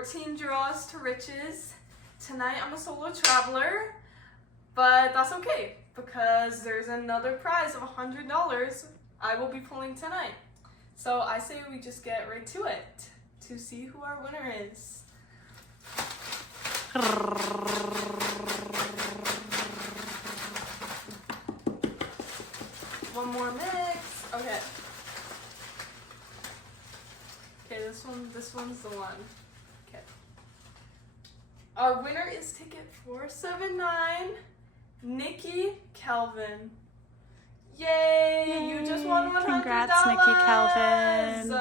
14 draws to riches. Tonight I'm a solo traveler, but that's okay because there's another prize of $100 I will be pulling tonight. So I say we just get right to it to see who our winner is. One more mix. Okay. Okay, this one's the one. Okay. Our winner is ticket 479, Nikki Calvin. Yay! You just won $100. Congrats, Nikki Calvin.